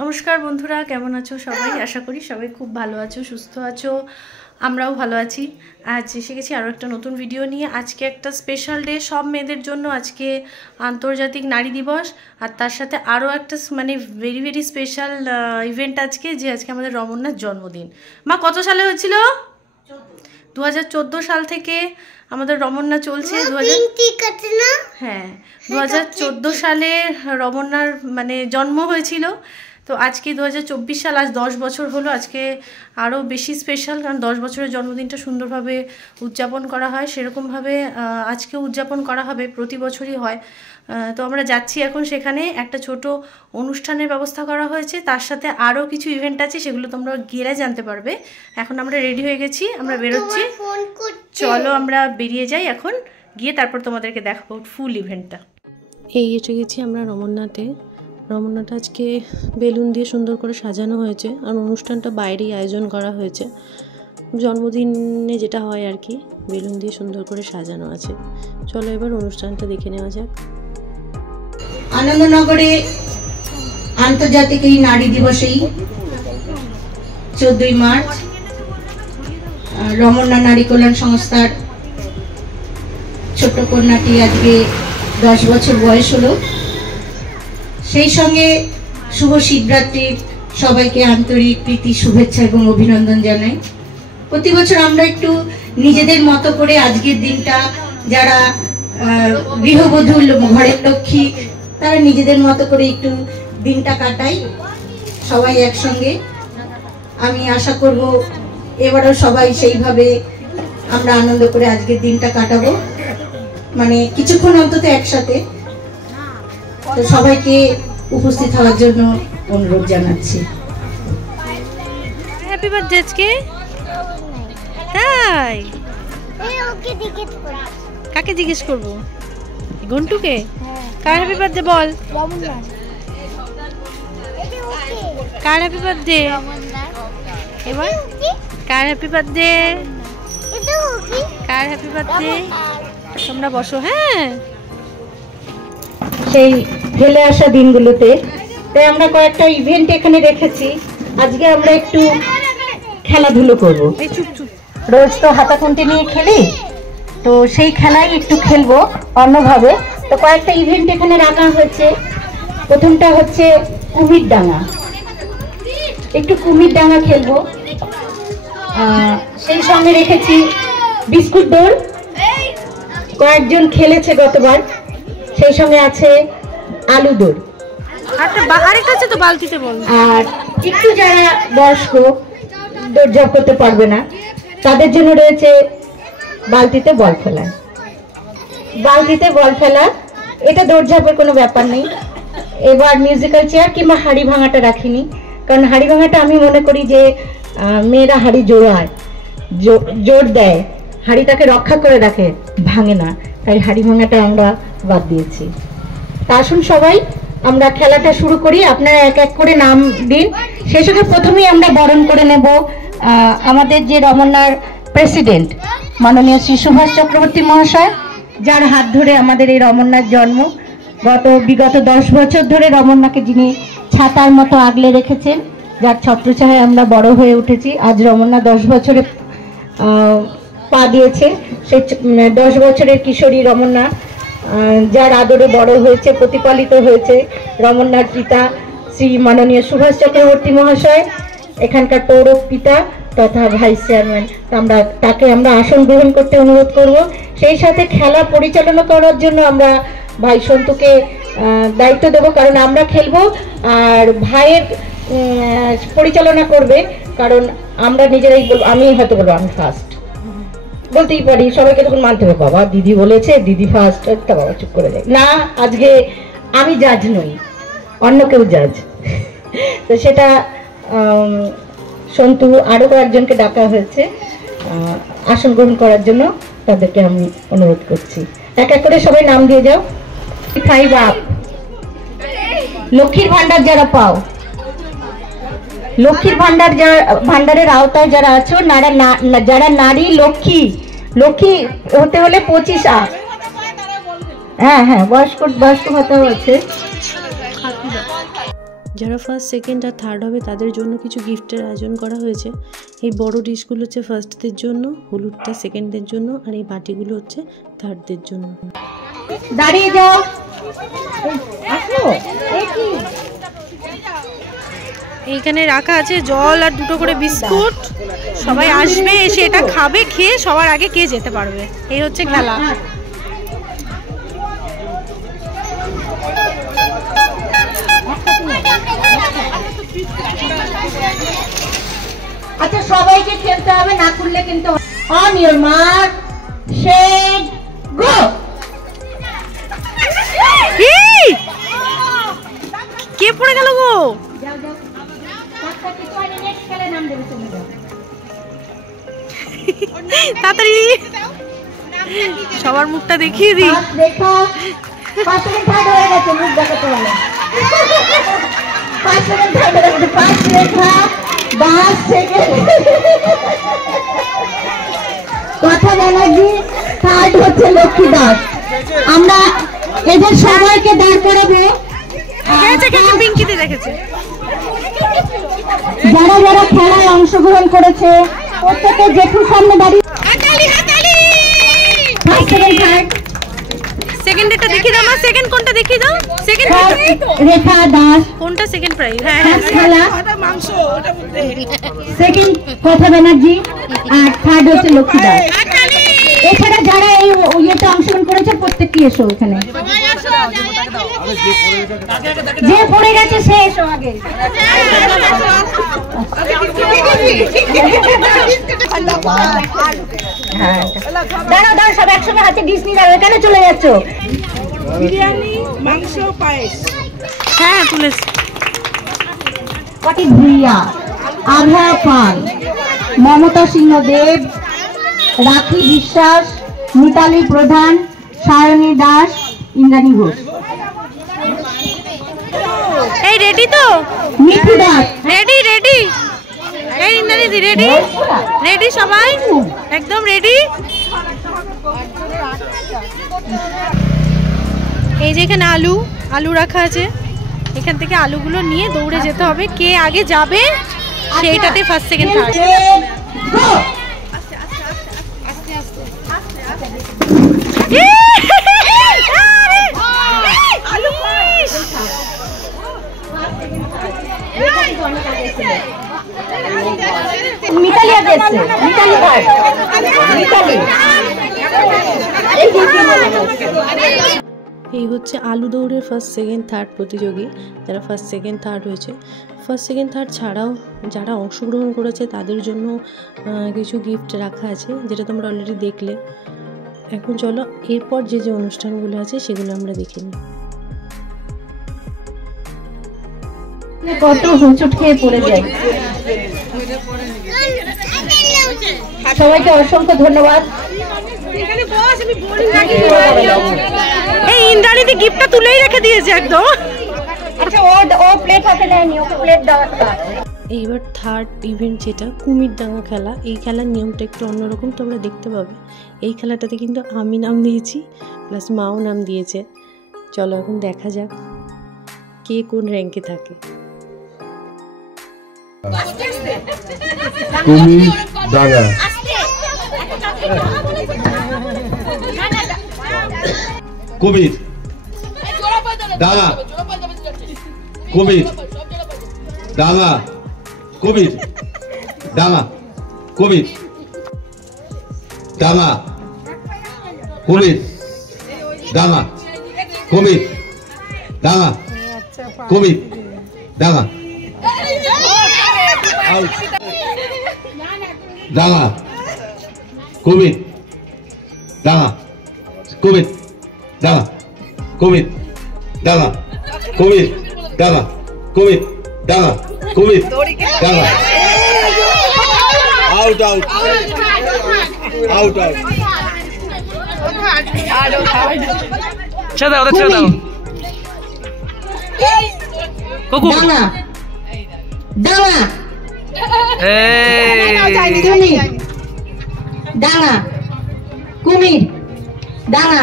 নমস্কার বন্ধুরা, কেমন আছো সবাই? আশা করি সবাই খুব ভালো আছো, সুস্থ আছো। আমরাও ভালো আছি। আজ এসে গেছি আরও একটা নতুন ভিডিও নিয়ে। আজকে একটা স্পেশাল ডে সব মেয়েদের জন্য। আজকে আন্তর্জাতিক নারী দিবস, আর তার সাথে আরও একটা ভেরি ভেরি স্পেশাল ইভেন্ট আজকে, যে আজকে আমাদের রমন্যার জন্মদিন। মা কত সালে হয়েছিল? 2014 সাল থেকে আমাদের রমন্যা চলছে। 2014 সালে রমন্যার জন্ম হয়েছিল। তো আজকে 2024 সাল, আজ 10 বছর হলো। আজকে আরও বেশি স্পেশাল, কারণ 10 বছরের জন্মদিনটা সুন্দরভাবে উদযাপন করা হয়। সেরকমভাবে আজকেও উদযাপন করা হবে, প্রতি বছরই হয়। তো আমরা যাচ্ছি এখন সেখানে। একটা ছোট অনুষ্ঠানের ব্যবস্থা করা হয়েছে, তার সাথে আরও কিছু ইভেন্ট আছে, সেগুলো তোমরা গেলে জানতে পারবে। এখন আমরা রেডি হয়ে গেছি, আমরা বেরোচ্ছি। চলো আমরা বেরিয়ে যাই এখন, গিয়ে তারপর তোমাদেরকে দেখাবো ফুল ইভেন্টটা। এই এসে গেছি আমরা রমন্যাতে। রমন্যাটা আজকে বেলুন দিয়ে সুন্দর করে সাজানো হয়েছে, আর অনুষ্ঠানটা বাইরেই আয়োজন করা হয়েছে। জন্মদিনে যেটা হয় আর কি, বেলুন দিয়ে সুন্দর করে সাজানো আছে। চলো এবার অনুষ্ঠানটা দেখে নেওয়া যাক। আনন্দনগরে আন্তর্জাতিক এই নারী দিবসেই 14ই মার্চ রমন্যা নারী কল্যাণ সংস্থার ছোট্ট কন্যাটি আজকে 10 বছর বয়স হলো। সেই সঙ্গে শুভ শিবরাত্রির সবাইকে আন্তরিক প্রীতি, শুভেচ্ছা এবং অভিনন্দন জানাই। প্রতি বছর আমরা একটু নিজেদের মতো করে আজকের দিনটা, যারা গৃহবধূ, ঘরের লক্ষ্মী, তারা নিজেদের মতো করে একটু দিনটা কাটাই সবাই একসঙ্গে। আমি আশা করব এবারও সবাই সেইভাবে আমরা আনন্দ করে আজকের দিনটা কাটাবো, কিছুক্ষণ অন্তত একসাথে। তো সবাইকে উপস্থিত হওয়ার জন্য অনুরোধ জানাচ্ছি। হ্যাপি বার্থডে আজকে। তাই কাকে জিজ্ঞেস করব? ঘন্টুকে? কার হ্যাপি বার্থডে বল। কার হ্যাপি বার্থডে এবার? কার হ্যাপি বার্থডে? কার হ্যাপি বার্থডে? তোমরা বসো। হ্যাঁ, সেই ফেলে আসা দিনগুলোতে তাই আমরা কয়েকটা ইভেন্ট এখানে রেখেছি। আজকে আমরা একটু খেলাধুলো করবো। রোজ তো হাতাখুন্তি নিয়ে খেলি, তো সেই খেলাই একটু খেলবো অন্যভাবে। তো কয়েকটা ইভেন্ট এখানে রাখা হয়েছে। প্রথমটা হচ্ছে কুমির ডাঙা, একটু কুমির ডাঙা খেলবো। সেই সঙ্গে রেখেছি বিস্কুট দৌড়, কয়েকজন খেলেছে গতবার। সেই সঙ্গে আছে আলু দৌড়, আর একটু যারা বয়স্ক দৌড়ঝাঁপ করতে পারবে না, তাদের জন্য রয়েছে বালতিতে বল ফেলা। বালতিতে বল ফেলা, এটা দৌড়ঝাঁপের কোনো ব্যাপার নেই। এবার মিউজিক্যাল চেয়ার কিংবা হাড়ি ভাঙাটা রাখিনি, কারণ হাড়ি ভাঙাটা আমি মনে করি যে মেয়েরা হাড়ি জোড়ায়, জোর দেয়, হাড়ি তাকে রক্ষা করে রাখে, ভাঙে না। তাই হাড়ি ভাঙাটা আমরা বাদ দিয়েছি। তা আসুন সবাই আমরা খেলাটা শুরু করি। আপনারা এক এক করে নাম দিন। সেই সঙ্গে প্রথমেই আমরা বরণ করে নেব আমাদের যে রমন্যার প্রেসিডেন্ট মাননীয় শ্রী সুভাষ চক্রবর্তী মহাশয়, যার হাত ধরে আমাদের এই রমন্যার জন্ম। বিগত 10 বছর ধরে রমন্যাকে যিনি ছাতার মতো আগলে রেখেছেন, যার ছত্রছায়ায় আমরা বড় হয়ে উঠেছি। আজ রমন্যা 10 বছরে পা দিয়েছে। সেই 10 বছরের কিশোরী রমন্যা, যার আদরে বড় হয়েছে, প্রতিপালিত হয়েছে রমন্যার পিতা শ্রী মাননীয় সুভাষ চক্রবর্তী মহাশয়, এখানকার পৌর পিতা তথা ভাইস চেয়ারম্যান। তাকে আমরা আসন গ্রহণ করতে অনুরোধ করব। সেই সাথে খেলা পরিচালনা করার জন্য আমরা ভাই সন্তুকে দায়িত্ব দেব, কারণ আমরা খেলবো আর ভাইয়ের পরিচালনা করবে। কারণ আমরা নিজেরাই বলবো, আমি হয়তো বলবো আমি ফার্স্ট, বলতেই পারি, সবাইকে তখন মানতে হবে, বাবা দিদি বলেছে দিদি ফার্স্ট, তা বাবা চুপ করে যায় না। আজকে আমি জাজ নই, অন্য কেউ জাজ। তো সেটা সন্তু আরো কয়েকজনকে ডাকা হয়েছে আসন গ্রহণ করার জন্য, তাদেরকে আমি অনুরোধ করছি। এক এক করে সবাই নাম দিয়ে যাও। 5 আপ। লক্ষ্মীর ভান্ডার যারা পাও, লক্ষ্মীর ভান্ডারের আওতায় যারা আছো, যারা নারী লক্ষ্মী হতে হলে 25 আপ। হ্যাঁ, বয়স্ক ভাতাও আছে। যারা ফার্স্ট সেকেন্ড আর থার্ড হবে তাদের জন্য কিছু গিফটের আয়োজন করা হয়েছে। এই বড় ডিশগুলো হচ্ছে ফার্স্টদের জন্য, হলুদটা সেকেন্ডদের জন্য, আর এই বাটিগুলো হচ্ছে থার্ডদের জন্য। দাঁড়িয়ে যাও। এইখানে রাখা আছে জল আর 2টো করে বিস্কুট। সবাই আসবে, এসে এটা খাবে, খেয়ে সবার আগে কে যেতে পারবে, এই হচ্ছে খেলা। আচ্ছা সবাইকে খেলতে হবে, না করলে কিন্তু। অন ইওর মার্ক, সেট, গো। কে পড়ে গেল গো? তাড়াতাড়ি সবার মুখটা দেখিয়ে দিই। দেখো 5 সেকেন্ড থার্ড হয়ে গেছে, মুখ দেখাতে হবে। 5 সেকেন্ড থার্ড হয়ে গেছে, 5 রেখা 10 সেকেন্ড। কথা ব্যানার্জি, থার্ড হচ্ছে লক্ষ্মী দাস। আমরা এদের সবাইকে দাঁড় করাবো। পিঙ্কিতে দেখেছে যারা যারা খেলায় অংশগ্রহণ করেছে প্রত্যেকে জেঠুর সামনে দাঁড়িয়ে। সেকেন্ডটা দেখিয়ে দাও, সেকেন্ড কোনটা দেখিয়ে দাও। সেকেন্ড রেখা দাস, কোনটা সেকেন্ড প্রাইজ? হ্যাঁ খেলা সেকেন্ড কথা ব্যানার্জি, আর থার্ড হচ্ছে লক্ষ্মী দাস। এছাড়া যারা এই ইয়েতে অংশগ্রহণ করেছে প্রত্যেককে এসো এখানে। যে পড়ে গেছে সে এসো আগে। দাঁড়াও দাঁড়াও, সব একসঙ্গে হাতে ডিশ নিয়ে দাঁড়াও। কেন চলে যাচ্ছ? বিরিয়ানি, মাংস, পায়েস। হ্যাঁ তুলেছি। কটি ভুইয়া, আভা পাল, মমতা সিংহ দেব, রাখি বিশ্বাস, মিতালি প্রধান, সায়নী দাস, ইন্দ্রাণী ঘোষ। এই রেডি তো? Mithu Das ready ready. এই ইন্দ্রাণী দি রেডি? রেডি সবাই? একদম রেডি। এই যে এখানে আলু আলু রাখা আছে, এখান থেকে আলুগুলো নিয়ে দৌড়ে যেতে হবে। কে আগে যাবে সেইটাতে ফার্স্ট সেকেন্ড থার্ড। মিতালি আগে এসছে, মিতালি থার্ড, মিতালি। এই হচ্ছে আলু দৌড়ের ফার্স্ট সেকেন্ড থার্ড প্রতিযোগী, যারা ফার্স্ট সেকেন্ড থার্ড হয়েছে। ফার্স্ট সেকেন্ড থার্ড ছাড়াও যারা অংশগ্রহণ করেছে তাদের জন্য কিছু গিফট রাখা আছে, যেটা তোমরা অলরেডি দেখলে। এখন চলো এরপর যে যে অনুষ্ঠানগুলো আছে সেগুলো আমরা দেখে নিই। কত হুঁচট খেয়ে পড়ে যায়। সবাইকে অসংখ্য ধন্যবাদ। এই ইন্দ্রাণীতে গিফটটা তুলেই রেখে দিয়েছে একদম। আচ্ছা ও প্লেট হাতে নেয়নি, ওকে প্লেট দেওয়া। এইবার থার্ড ইভেন্ট যেটা কুমির ডাঙা খেলা, এই খেলার নিয়মটা একটু অন্যরকম, তোমরা দেখতে পাবে। এই খেলাটাতে কিন্তু আমি নাম দিয়েছি, প্লাস মাও নাম দিয়েছে। চলো এখন দেখা যাক কে কোন র্যাঙ্কে থাকে। কুমির ডাঙা, কুমির ডাঙা, কুমির ডাঙা, কুমির ডাঙা, কুমির ডাঙা, কুমির ডাঙা, কুমির ডাঙা, কুমির ডাঙা, ডাঙা, কুমির ডাঙা, কুমির ডাঙা, কুমির ডাঙা, কুমির ডাঙা, কুমির ডাঙা, কুমির ডাঙা। Out out out out. ছেড়ে দাও, ছেড়ে দাও। ডাঙা ডাঙা, ডাঙা, কুমির ডাঙা,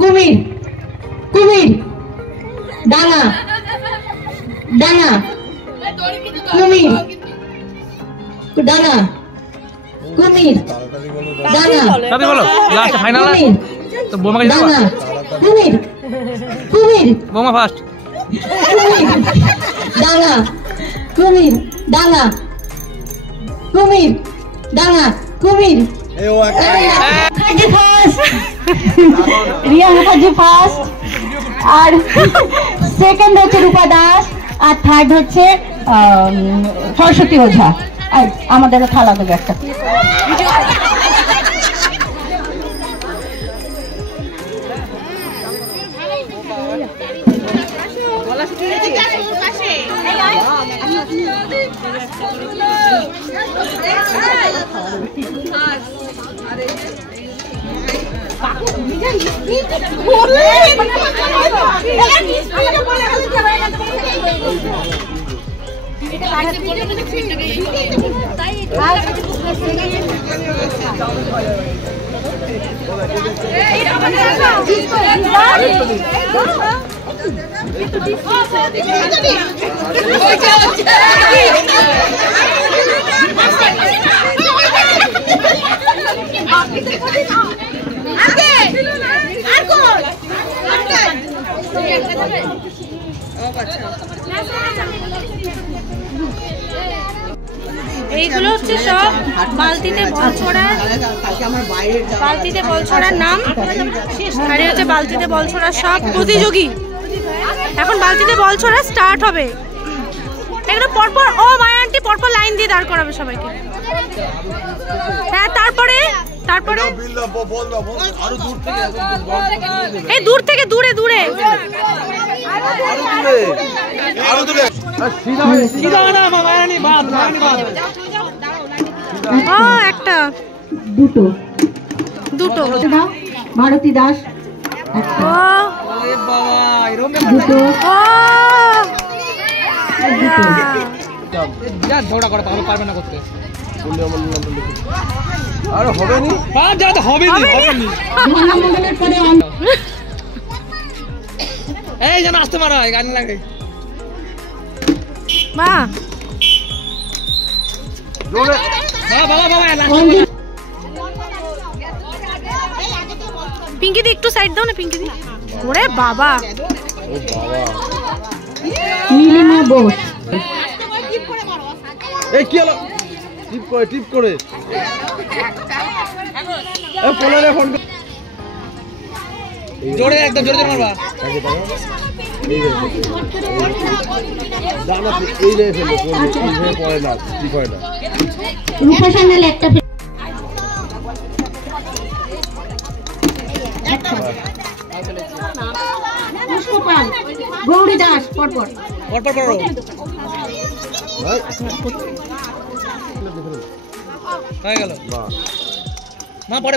কুমির, কুমির ডাঙা, ডানা কুমির ডানা কুমির ডানা দাদি বলো লাস্ট ফাইনাল তো বোমা কে ডানা কুমির কুমির বোমা ফার্স্ট কুমির ডানা কুমির ডানা কুমির ডানা কুমির মুখার্জি ফার্স্ট রিয়া মুখার্জি ফার্স্ট আর সেকেন্ড হচ্ছে রূপা দাস আর থার্ড হচ্ছে সরস্বতী ওঝা আর আমাদের থালা দেবে একটা এইগুলো হচ্ছে সব বালতিতে বল ছোড়ার নাম আর হচ্ছে বালতিতে বল ছোড়ার সব প্রতিযোগী। এখন বালতিতে বল ছোড়া স্টার্ট হবে। এগুলো পরপর ও মায়া আন্টি পরপর লাইন দিয়ে দাঁড় করাবে সবাইকে। হ্যাঁ তারপরে এই দূর থেকে দূরে দূরে একটা দুটো দুটো ভারতী দাস দুটো ঝগড়া করা পারবে না করতে আর হবে নি এই যেন আসতে পারো গান লাগে মা পিঙ্কি দি একটু সাইড দাও না পিঙ্কি দি। ওরে বাবা নীলিমা বোস এই কি হলো টিপ করে ফোন জোরে একদম জোরে জোরে মারবা রূপা চ্যানেল একটা পুষ্পপাল গৌরী দাস পরপর হয়ে গেল মা পড়ে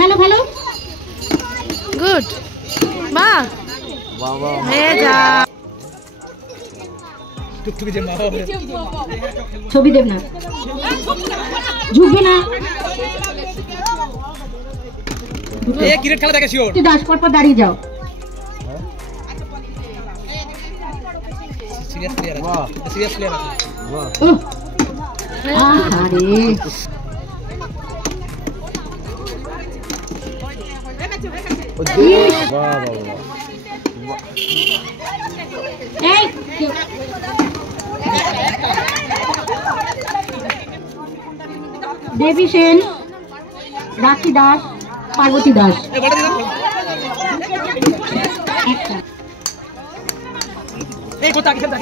ভালো ভালো গুড মা যা টুকটুকি যে মা ছবি দেব না ঝুঁকবি না ক্রিকেট খেলা দেখে শিওর দাস পরপর দাঁড়িয়ে যাও সিরিয়াস প্লেয়ার আহারে দেবী সেন রাখি দাস পার্বতী দাস এই কোথা কি খেলতে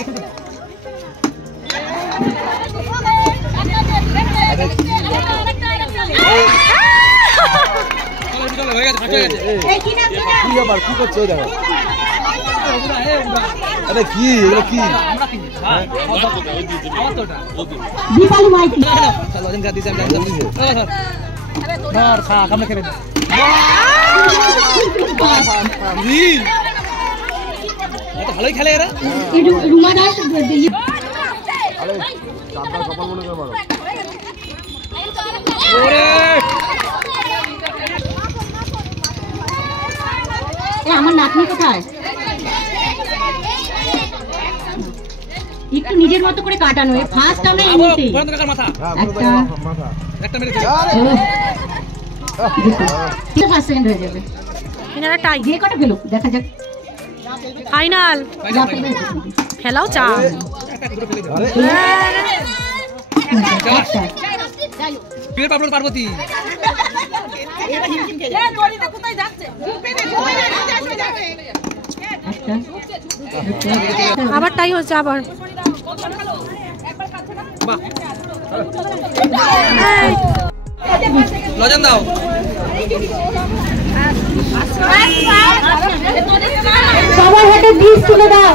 দীপালি মাইতি ভালোই খেলে এরা রুমা দাস আমার নাতনি কোথায়? একটু নিজের মতো করে কাটানো। ফার্স্ট আমরা এমনিতেই একটা ফার্স্ট সেকেন্ড হয়ে যাবে। এনারা টাই যে কটা ফেলুক দেখা যাক। ফাইনাল খেলাও চা পার্বতী আবার টাই হচ্ছে আবার লজন দাও সবার হাতে ডিশ তুলে দাও।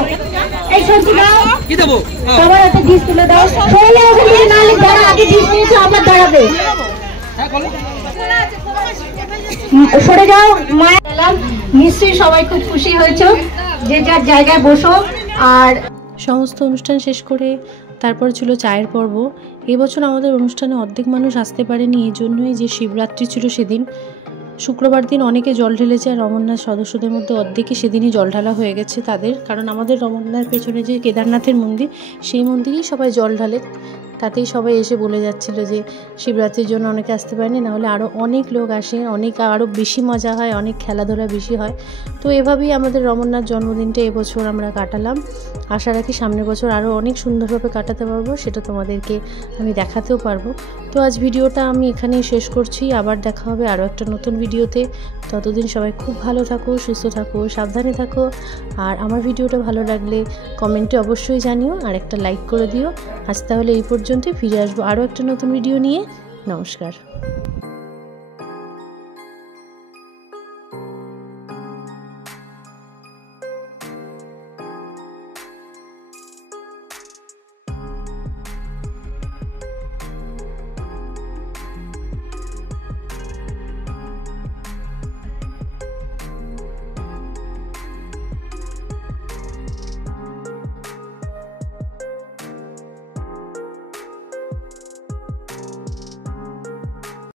এই সবজি দাও কি দেবো সবার হাতে ডিশ তুলে দাও। সরে ওখানে না যারা আগে ডিশ নিয়েছে আবার দাঁড়াবে। সরে যাও মায়া। নিশ্চয়ই সবাই খুব খুশি হয়েছে। যে যার জায়গায় বসো। আর সমস্ত অনুষ্ঠান শেষ করে তারপর ছিল চায়ের পর্ব। এবছর আমাদের অনুষ্ঠানে অর্ধেক মানুষ আসতে পারেনি, এই জন্যই যে শিবরাত্রি ছিল সেদিন শুক্রবার দিন অনেকে জল ঢেলেছে। আর রমন্যার সদস্যদের মধ্যে অর্ধেকই সেদিনই জল ঢালা হয়ে গেছে তাদের, কারণ আমাদের রমন্যার পেছনে যে কেদারনাথের মন্দির সেই মন্দিরেই সবাই জল ঢালে। তাতেই সবাই এসে বলে যাচ্ছিল যে শিবরাত্রির জন্য অনেকে আসতে পারেনি, নাহলে আরও অনেক লোক আসে, অনেক আরও বেশি মজা হয়, অনেক খেলাধুলা বেশি হয়। তো এভাবেই আমাদের রমন্যার জন্মদিনটা এবছর আমরা কাটালাম। আশা রাখি সামনের বছর আরও অনেক সুন্দরভাবে কাটাতে পারবো, সেটা তোমাদেরকে আমি দেখাতেও পারবো। তো আজ ভিডিওটা আমি এখানেই শেষ করছি। আবার দেখা হবে আরও একটা নতুন ভিডিওতে। ততদিন সবাই খুব ভালো থাকো, সুস্থ থাকো, সাবধানে থাকো। আর আমার ভিডিওটা ভালো লাগলে কমেন্টে অবশ্যই জানিও আর একটা লাইক করে দিও। আজ তাহলে এই পর্যন্ত, ফিরে আসবো আরও একটা নতুন ভিডিও নিয়ে। নমস্কার।